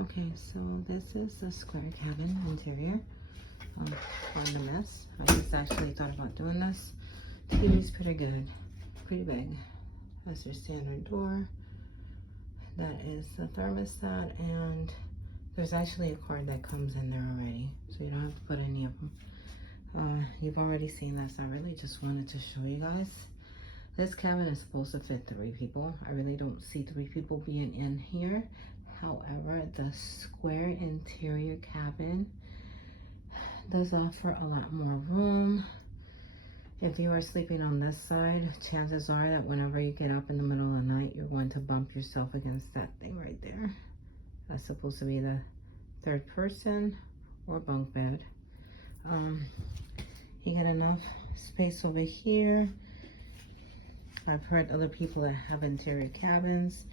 Okay, so this is the square cabin interior. On the mess. I just actually thought about doing this. TV's pretty good, pretty big. That's your standard door. That is the thermostat, and there's actually a cord that comes in there already, so you don't have to put any of them. You've already seen this. I really just wanted to show you guys. This cabin is supposed to fit 3 people. I really don't see 3 people being in here. However, the square interior cabin does offer a lot more room. If you are sleeping on this side, chances are that whenever you get up in the middle of the night, you're going to bump yourself against that thing right there. That's supposed to be the 3rd person or bunk bed. You get enough space over here. I've heard other people that have interior cabins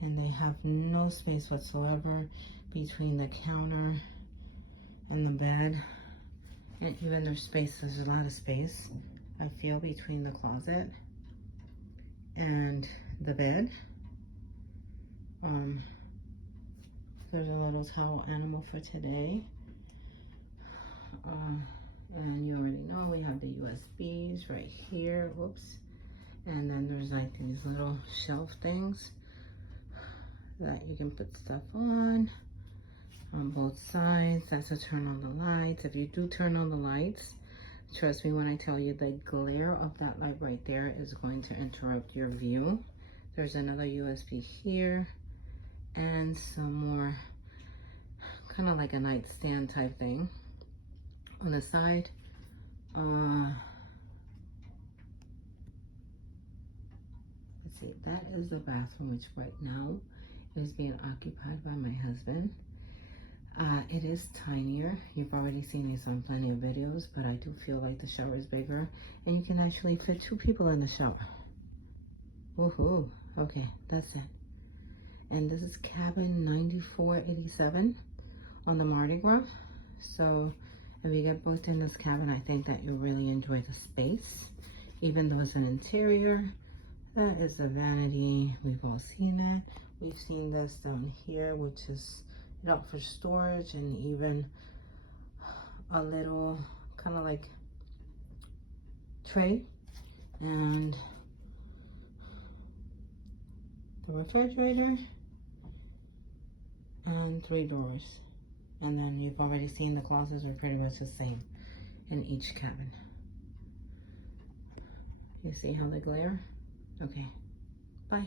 and they have no space whatsoever between the counter and the bed. And even their space, there's a lot of space, I feel, between the closet and the bed. There's a little towel animal for today. And you already know we have the USBs right here. Whoops. And then there's like these little shelf things that you can put stuff on both sides. That's to turn on the lights. If you do turn on the lights, trust me when I tell you the glare of that light right there is going to interrupt your view. There's another USB here and some more kind of like a nightstand type thing on the side. Let's see, that is the bathroom, which right now is being occupied by my husband. It is tinier. You've already seen this on plenty of videos, but I do feel like the shower is bigger and you can actually fit 2 people in the shower. Woohoo. Okay, that's it. And this is cabin 9487 on the Mardi Gras. So if you get booked in this cabin, I think that you'll really enjoy the space. Even though it's an interior, that is the vanity. We've all seen that. We've seen this down here, which is up for storage, and even a little kind of like tray, and the refrigerator, and 3 doors. And then you've already seen the closets are pretty much the same in each cabin. You see how they glare? Okay, bye.